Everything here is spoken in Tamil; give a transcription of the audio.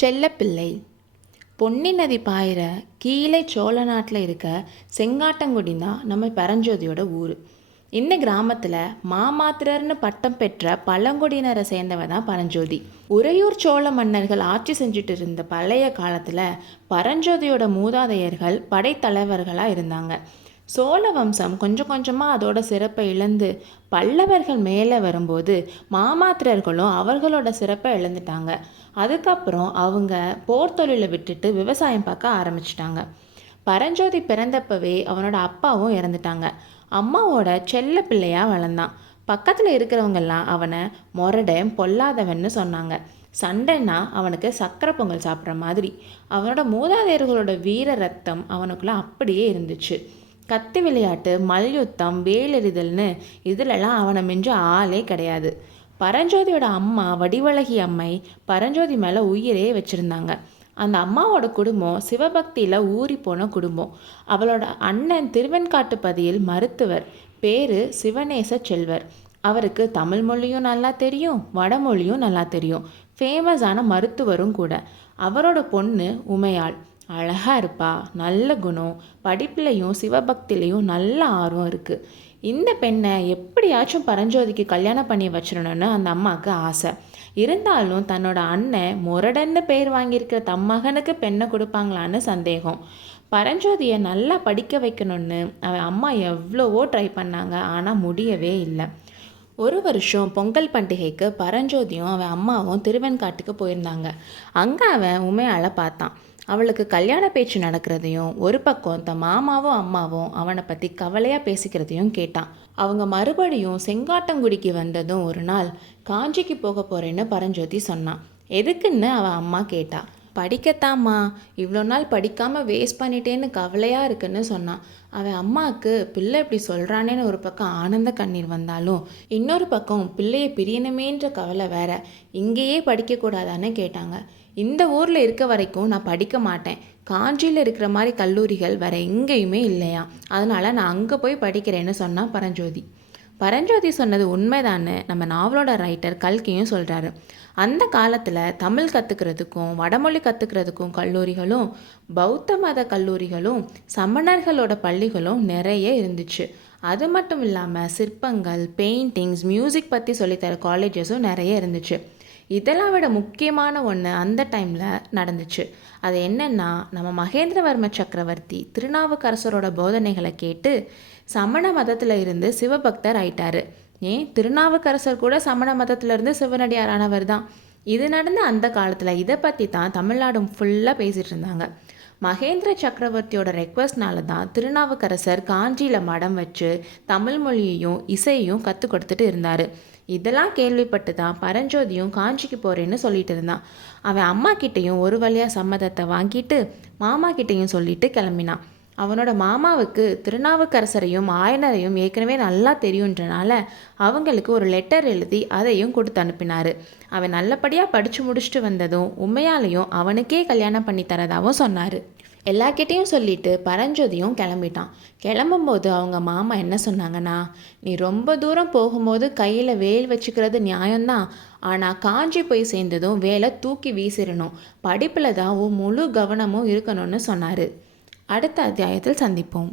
செல்லப்பிள்ளை. பொன்னி நதி பாயிற கீழே சோழ நாட்டில் இருக்க செங்காட்டங்குடி தான் நம்ம பரஞ்சோதியோட ஊர். இந்த கிராமத்தில் மாமாத்திரர்னு பட்டம் பெற்ற பழங்குடியினரை சேர்ந்தவ தான் பரஞ்சோதி. உறையூர் சோழ மன்னர்கள் ஆட்சி செஞ்சுட்டு இருந்த பழைய காலத்தில் பரஞ்சோதியோட மூதாதையர்கள் படைத்தலைவர்களாக இருந்தாங்க. சோழ வம்சம் கொஞ்சம் கொஞ்சமாக அதோட சிறப்பை இழந்து பல்லவர்கள் மேலே வரும்போது மாமாத்திரர்களும் அவர்களோட சிறப்பை இழந்துட்டாங்க. அதுக்கப்புறம் அவங்க போர் தொழிலை விட்டுட்டு விவசாயம் பார்க்க ஆரம்பிச்சிட்டாங்க. பரஞ்சோதி பிறந்தப்பவே அவனோட அப்பாவும் இறந்துட்டாங்க. அம்மாவோட செல்ல பிள்ளையாக வளர்ந்தான். பக்கத்தில் இருக்கிறவங்கெல்லாம் அவனை மொரடன் பொல்லாதவன்னு சொன்னாங்க. சண்டைன்னா அவனுக்கு சக்கரை பொங்கல் சாப்பிட்ற மாதிரி. அவனோட மூதாதையர்களோட வீர ரத்தம் அவனுக்குள்ள அப்படியே இருந்துச்சு. கத்தி விளையாட்டு, மல்யுத்தம், வேலெறிதல்னு இதிலெல்லாம் அவனை மிஞ்ச ஆளே கிடையாது. பரஞ்சோதியோட அம்மா வடிவழகி அம்மை பரஞ்சோதி மேலே உயிரே வச்சுருந்தாங்க. அந்த அம்மாவோட குடும்பம் சிவபக்தியில் ஊறி போன குடும்பம். அவளோட அண்ணன் திருவெண்காட்டுப்பதியில் மருத்துவர், பேர் சிவநேச செல்வர். அவருக்கு தமிழ் மொழியும் நல்லா தெரியும், வடமொழியும் நல்லா தெரியும். ஃபேமஸான மருத்துவரும் கூட. அவரோட பொண்ணு உமையாள் அழகாக இருப்பா, நல்ல குணம், படிப்புலையும் சிவபக்திலையும் நல்ல ஆர்வம் இருக்குது. இந்த பெண்ணை எப்படியாச்சும் பரஞ்சோதிக்கு கல்யாணம் பண்ணி வச்சிடணும்னு அந்த அம்மாவுக்கு ஆசை. இருந்தாலும் தன்னோட அண்ணன் முரடன்னு பேர் வாங்கியிருக்கிற தம் மகனுக்கு பெண்ணை கொடுப்பாங்களான்னு சந்தேகம். பரஞ்சோதியை நல்லா படிக்க வைக்கணும்னு அவன் அம்மா எவ்வளவோ ட்ரை பண்ணாங்க, ஆனால் முடியவே இல்லை. ஒரு வருஷம் பொங்கல் பண்டிகைக்கு பரஞ்சோதியும் அவன் அம்மாவும் திருவெண்காட்டுக்கு போயிருந்தாங்க. அங்கே அவன் உமையாளை பார்த்தான். அவளுக்கு கல்யாண பேச்சு நடக்கிறதையும் ஒரு பக்கம் தன் மாமாவும் அம்மாவும் அவனை பற்றி கவலையாக பேசிக்கிறதையும் கேட்டான். அவங்க மறுபடியும் செங்காட்டங்குடிக்கு வந்ததும் ஒரு நாள் காஞ்சிக்கு போக போகிறேன்னு பரஞ்சோதி சொன்னான். எதுக்குன்னு அவன் அம்மா கேட்டா. படிக்கத்தாம்மா, இவ்வளோ நாள் படிக்காமல் வேஸ்ட் பண்ணிட்டேன்னு கவலையாக இருக்குன்னு சொன்னான். அவன் அம்மாவுக்கு பிள்ளை இப்படி சொல்கிறானேன்னு ஒரு பக்கம் ஆனந்த கண்ணீர் வந்தாலும் இன்னொரு பக்கம் பிள்ளையை பிரியணுமேன்ற கவலை வேற. இங்கேயே படிக்கக்கூடாதான்னு கேட்டாங்க. இந்த ஊரில் இருக்க வரைக்கும் நான் படிக்க மாட்டேன். காஞ்சியில் இருக்கிற மாதிரி கல்லூரிகள் வேற எங்கேயுமே இல்லையா, அதனால் நான் அங்கே போய் படிக்கிறேன்னு சொன்னான் பரஞ்சோதி. பரஞ்சோதி சொன்னது உண்மைதான்னு நம்ம நாவலோட ரைட்டர் கல்கியும் சொல்கிறாரு. அந்த காலத்தில் தமிழ் கற்றுக்கிறதுக்கும் வடமொழி கற்றுக்கிறதுக்கும் கல்லூரிகளும் பௌத்த மத கல்லூரிகளும் சமணர்களோட பள்ளிகளும் நிறைய இருந்துச்சு. அது மட்டும் இல்லாமல் சிற்பங்கள், பெயிண்டிங்ஸ், மியூசிக் பற்றி சொல்லித்தர காலேஜஸும் நிறைய இருந்துச்சு. இதெல்லாம் விட முக்கியமான ஒன்று அந்த டைமில் நடந்துச்சு. அது என்னென்னா, நம்ம மகேந்திரவர்ம சக்கரவர்த்தி திருநாவுக்கரசரோட போதனைகளை கேட்டு சமண மதத்தில் இருந்து சிவபக்தர் ஆயிட்டாரு. ஏன், திருநாவுக்கரசர் கூட சமண மதத்திலிருந்து சிவனடியாரானவர் தான். இது நடந்த அந்த காலத்தில் இதை பற்றி தான் தமிழ்நாடு ஃபுல்லாக பேசிகிட்டு இருந்தாங்க. மகேந்திர சக்கரவர்த்தியோட ரெக்வஸ்ட்னால தான் திருநாவுக்கரசர் காஞ்சியில் மடம் வச்சு தமிழ் மொழியையும் இசையையும் கற்றுக் கொடுத்துட்டு இருந்தார். இதெல்லாம் கேள்விப்பட்டு தான் பரஞ்சோதியும் காஞ்சிக்கு போகிறேன்னு சொல்லிட்டு இருந்தான். அவன் அம்மா கிட்டேயும் ஒரு வழியாக சம்மதத்தை வாங்கிட்டு மாமா கிட்டேயும் சொல்லிட்டு கிளம்பினான். அவனோட மாமாவுக்கு திருநாவுக்கரசரையும் ஆயனரையும் ஏற்கனவே நல்லா தெரியுன்றனால அவங்களுக்கு ஒரு லெட்டர் எழுதி அதையும் கொடுத்து அனுப்பினார். அவன் நல்லபடியாக படித்து முடிச்சுட்டு வந்ததும் உண்மையாலையும் அவனுக்கே கல்யாணம் பண்ணி தரதாகவும் சொன்னார். எல்லார்கிட்டையும் சொல்லிட்டு பரஞ்சோதியும் கிளம்பிட்டான். கிளம்பும்போது அவங்க மாமா என்ன சொன்னாங்கன்னா, நீ ரொம்ப தூரம் போகும்போது கையில் வேல் வச்சுக்கிறது நியாயம்தான், ஆனால் காஞ்சி போய் சேர்ந்ததும் வேலை தூக்கி வீசிடணும், படிப்பில் தான் முழு கவனமும் இருக்கணும்னு சொன்னார். அடுத்த அத்தியாயத்தில் சந்திப்போம்.